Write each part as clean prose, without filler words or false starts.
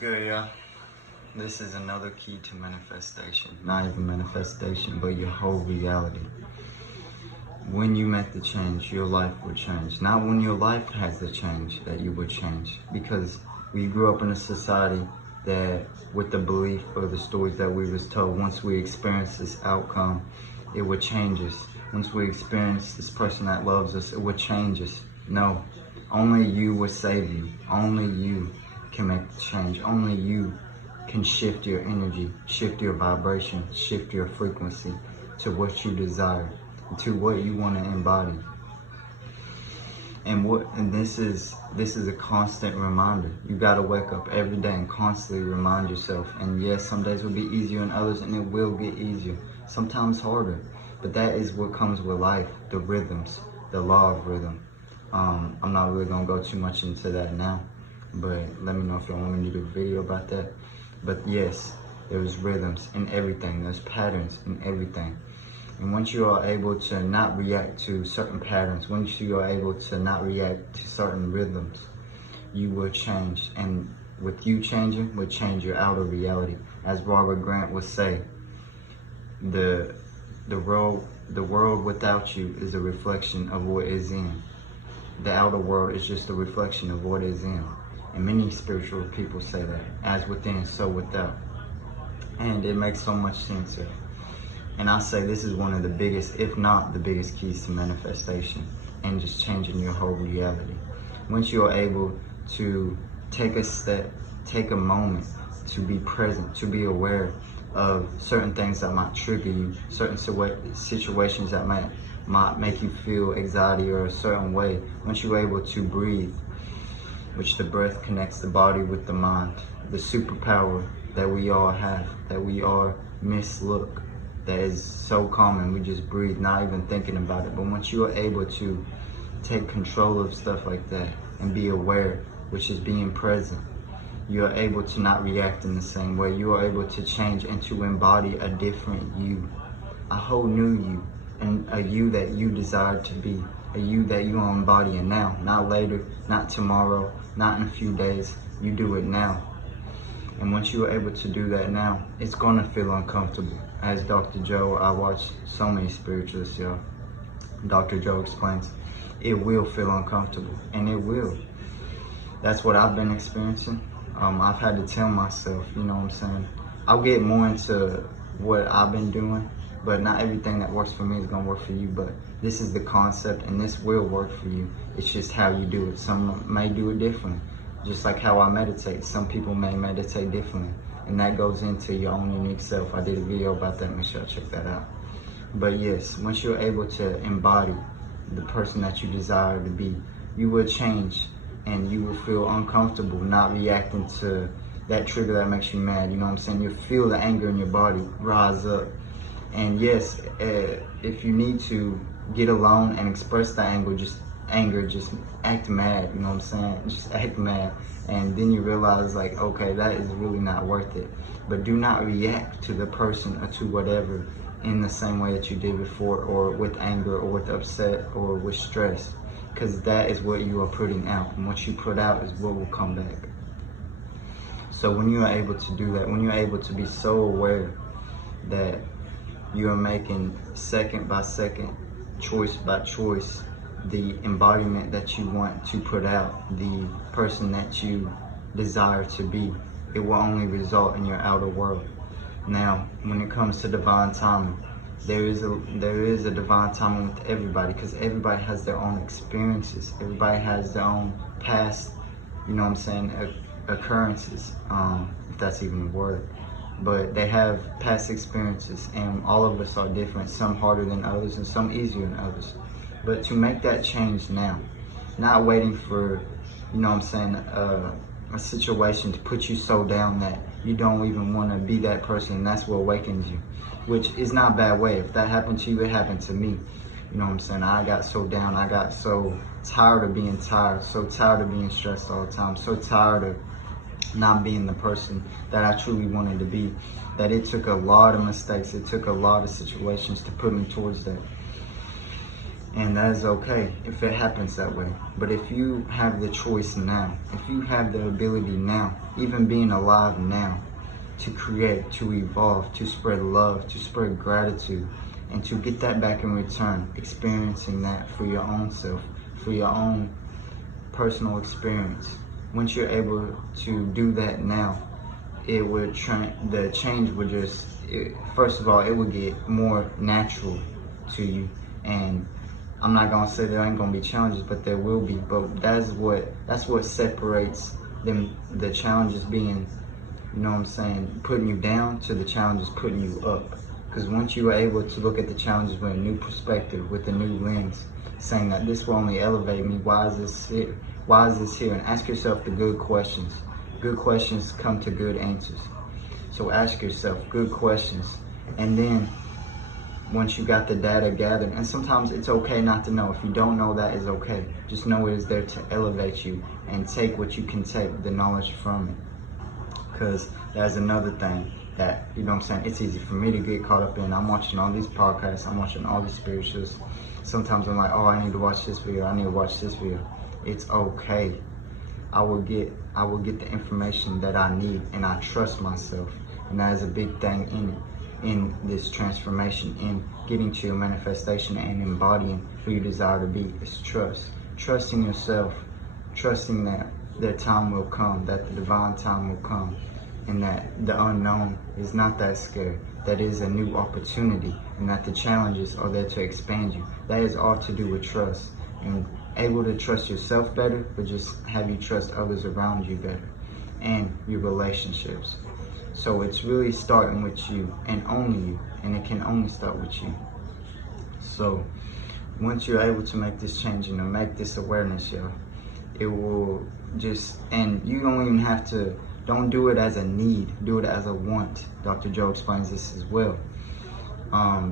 good, y'all? This is another key to manifestation. Not even manifestation, but your whole reality. When you make the change, your life will change. Not when your life has the change that you will change. Because we grew up in a society that, with the belief or the stories that we was told, once we experience this outcome, it would change us. Once we experience this person that loves us, it would change us. No, only you will save you. Only you can make the change. Only you can shift your energy, shift your vibration, shift your frequency to what you desire, to what you want to embody. And this is a constant reminder. You gotta wake up every day and constantly remind yourself. And yes, some days will be easier than others, and it will get easier. Sometimes harder, but that is what comes with life. The rhythms, the law of rhythm. I'm not really gonna go too much into that now, but let me know if you want me to do a video about that. But yes, there's rhythms in everything. There's patterns in everything. And once you are able to not react to certain patterns, once you are able to not react to certain rhythms, you will change. And with you changing, will change your outer reality. As Robert Grant would say, the world without you is a reflection of what is in. The outer world is just a reflection of what is in. And many spiritual people say that, as within, so without. And it makes so much sense here. And I say this is one of the biggest, if not the biggest, keys to manifestation and just changing your whole reality. Once you're able to take a step, take a moment to be present, to be aware of certain things that might trigger you, certain situations that might make you feel anxiety or a certain way. Once you're able to breathe, which the breath connects the body with the mind, the superpower that we all have, that we all mislook, that is so common. We just breathe, not even thinking about it. But once you are able to take control of stuff like that and be aware, which is being present, you are able to not react in the same way. You are able to change and to embody a different you, a whole new you, and a you that you desire to be, a you that you are embodying now, not later, not tomorrow, not in a few days. You do it now. And once you are able to do that now, it's gonna feel uncomfortable. As Dr. Joe, I watch so many spiritualists, y'all. Dr. Joe explains, it will feel uncomfortable, and it will. That's what I've been experiencing. I've had to tell myself, you know what I'm saying? I'll get more into what I've been doing, but not everything that works for me is gonna work for you. But this is the concept, and this will work for you. It's just how you do it. Some may do it differently. Just like how I meditate. Some people may meditate differently. And that goes into your own unique self. I did a video about that. Make sure you check that out. But yes, once you're able to embody the person that you desire to be, you will change. And you will feel uncomfortable not reacting to that trigger that makes you mad. You know what I'm saying? You'll feel the anger in your body rise up. And yes, if you need to get alone and express the anger, just act mad, you know what I'm saying? Just act mad. And then you realize, like, okay, that is really not worth it. But do not react to the person or to whatever in the same way that you did before, or with anger, or with upset, or with stress. Because that is what you are putting out. And what you put out is what will come back. So when you are able to do that, when you're able to be so aware that you are making second by second, choice by choice, the embodiment that you want to put out, the person that you desire to be, it will only result in your outer world. Now, when it comes to divine timing, there is a divine timing with everybody, because everybody has their own experiences. Everybody has their own past, you know what I'm saying, occurrences, if that's even a word. But they have past experiences, and all of us are different, some harder than others and some easier than others. But to make that change now, not waiting for, you know what I'm saying, a situation to put you so down that you don't even want to be that person, and that's what awakens you, which is not a bad way. If that happened to you, it happened to me. You know what I'm saying? I got so down, I got so tired of being tired, so tired of being stressed all the time, so tired of not being the person that I truly wanted to be, that it took a lot of mistakes, it took a lot of situations to put me towards that. And that is okay if it happens that way. But if you have the choice now, if you have the ability now, even being alive now, to create, to evolve, to spread love, to spread gratitude, and to get that back in return, experiencing that for your own self, for your own personal experience. Once you're able to do that now, it would the change would just, first of all, it would get more natural to you. And I'm not gonna say there ain't gonna be challenges, but there will be. But that's what separates them, the challenges being, you know what I'm saying, putting you down, to the challenges putting you up. Because once you are able to look at the challenges with a new perspective, with a new lens, saying that this will only elevate me, why is this here? Why is this here? And ask yourself the good questions. Good questions come to good answers. So ask yourself good questions. And then once you got the data gathered, and sometimes it's okay not to know. If you don't know, that is okay. Just know it is there to elevate you and take what you can take, the knowledge from it. Because that's another thing that, you know what I'm saying, it's easy for me to get caught up in. I'm watching all these podcasts, I'm watching all these spirituals. Sometimes I'm like, oh, I need to watch this video, I need to watch this video. It's okay. I will get the information that I need, and I trust myself. And that is a big thing in this transformation, in getting to your manifestation and embodying who you desire to be, is trust. Trusting yourself, trusting that their time will come, that the divine time will come, and that the unknown is not that scary, that is a new opportunity, and that the challenges are there to expand you. That is all to do with trust, and able to trust yourself better, but just have you trust others around you better, and your relationships. So it's really starting with you, and only you, and it can only start with you. So once you're able to make this change and to make this awareness, y'all, it will just, and you don't even have to, don't do it as a need, do it as a want. Dr. Joe explains this as well.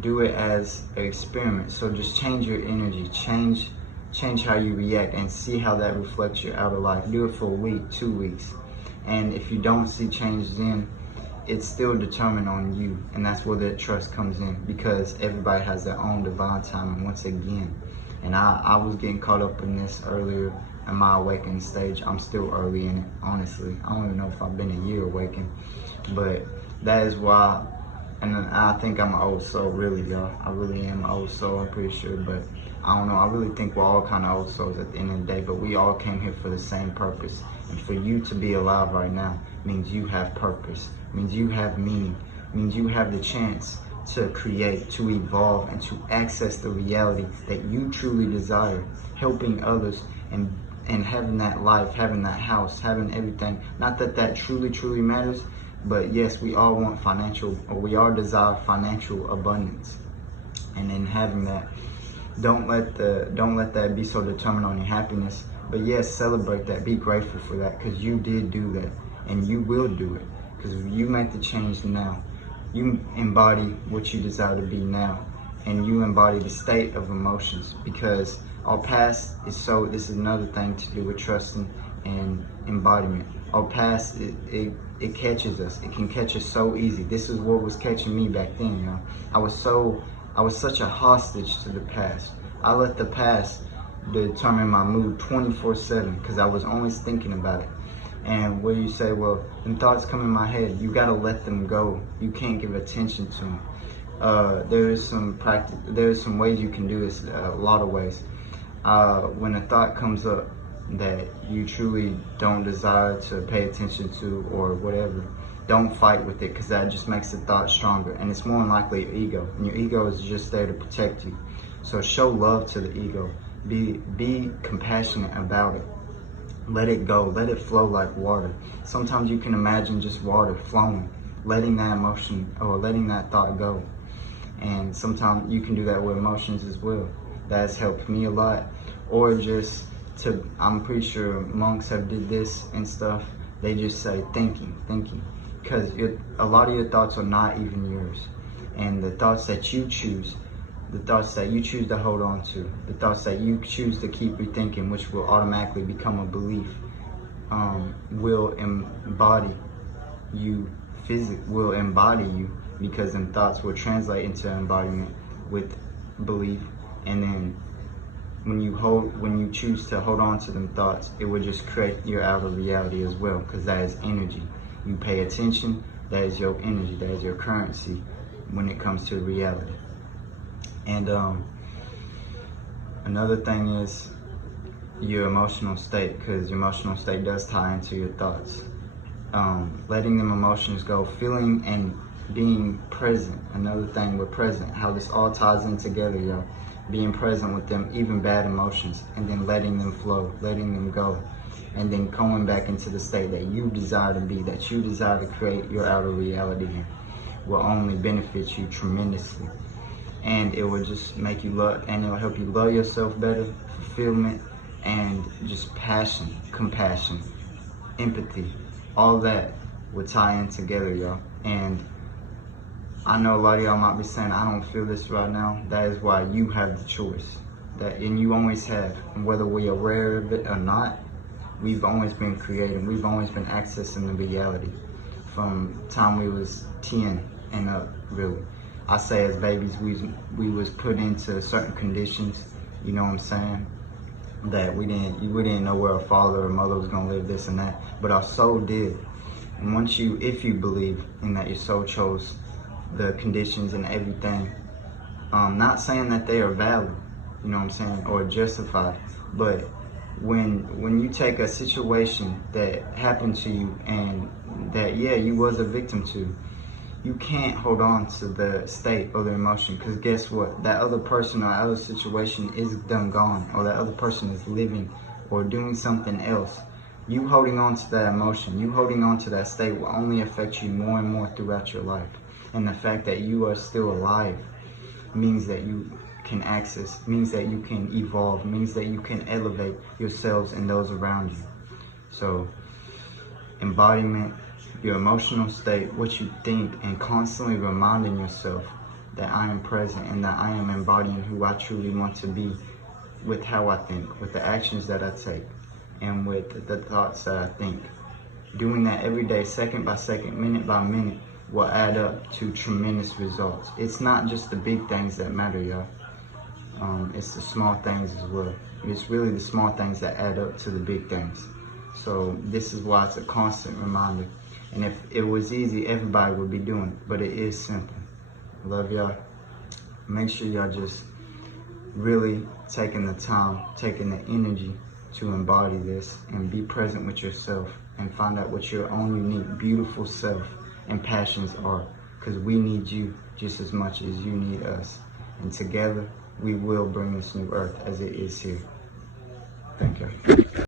Do it as an experiment. So just change your energy, change how you react, and see how that reflects your outer life. Do it for a week, 2 weeks. And if you don't see change then, it's still determined on you, and that's where the trust comes in, because everybody has their own divine timing once again. And I was getting caught up in this earlier in my awakening stage. I'm still early in it, honestly. I don't even know if I've been a year awakened, but that is why. And I think I'm an old soul, really, y'all. I really am an old soul, I'm pretty sure, but I don't know. I really think we're all kind of old souls at the end of the day, but we all came here for the same purpose. And for you to be alive right now means you have purpose, means you have meaning, means you have the chance to create, to evolve, and to access the reality that you truly desire, helping others and having that life, having that house, having everything. Not that that truly matters, but yes, we all want financial, or we all desire financial abundance. And in having that, don't let that be so determined on your happiness. But yes, celebrate that, be grateful for that, because you did do that, and you will do it, because you make the change now. You embody what you desire to be now, and you embody the state of emotions, because our past is so, this is another thing to do with trusting and embodiment. Our past, it catches us. It can catch us so easy. This is what was catching me back then, you know. I was such a hostage to the past. I let the past determine my mood 24/7, because I was always thinking about it. And where you say, well, them thoughts come in my head, you gotta let them go. You can't give attention to them. There is some ways you can do this, a lot of ways. When a thought comes up that you truly don't desire to pay attention to or whatever, don't fight with it, because that just makes the thought stronger, and it's more than likely your ego, and your ego is just there to protect you. So show love to the ego. Be compassionate about it. Let it go. Let it flow like water. Sometimes you can imagine just water flowing, letting that emotion or letting that thought go. And sometimes you can do that with emotions as well. That's helped me a lot. Or just I'm pretty sure monks have did this and stuff. They just say thinking, because a lot of your thoughts are not even yours. And the thoughts that you choose, the thoughts that you choose to hold on to, the thoughts that you choose to keep rethinking, which will automatically become a belief, will embody you because them thoughts will translate into embodiment with belief, and then when you choose to hold on to them thoughts, it will just create your outer reality as well, because that is energy. You pay attention, that is your energy, that is your currency when it comes to reality. And another thing is your emotional state, because your emotional state does tie into your thoughts. Letting them emotions go, feeling and being present. Another thing with present, how this all ties in together, y'all. Being present with them, even bad emotions, and then letting them flow, letting them go, and then going back into the state that you desire to be, that you desire to create your outer reality in, will only benefit you tremendously. And it will just make you love, and it will help you love yourself better, fulfillment, and just passion, compassion, empathy. All that will tie in together, y'all. And I know a lot of y'all might be saying, I don't feel this right now. That is why you have the choice. And you always have. And whether we're aware of it or not, we've always been creating. We've always been accessing the reality from time we was 10 and up, really. I say as babies, we was put into certain conditions, you know what I'm saying? That we didn't know where our father or mother was gonna live, this and that, but our soul did. And if you believe in that, your soul chose the conditions and everything. Not saying that they are valid, you know what I'm saying, or justified, but when you take a situation that happened to you and that, yeah, you was a victim to, you can't hold on to the state or the emotion, because guess what? That other person or other situation is done gone, or that other person is living or doing something else. You holding on to that emotion, you holding on to that state will only affect you more and more throughout your life. And the fact that you are still alive means that you can access, means that you can evolve, means that you can elevate yourselves and those around you. So, embodiment, your emotional state, what you think, and constantly reminding yourself that I am present and that I am embodying who I truly want to be with how I think, with the actions that I take, and with the thoughts that I think. Doing that every day, second by second, minute by minute, will add up to tremendous results. It's not just the big things that matter, y'all. It's the small things as well. It's really the small things that add up to the big things. So this is why it's a constant reminder. And if it was easy, everybody would be doing it, but it is simple. Love y'all. Make sure y'all just really taking the time, taking the energy to embody this and be present with yourself and find out what your own unique, beautiful self and passions are, because we need you just as much as you need us. And together, we will bring this new earth as it is here. Thank you.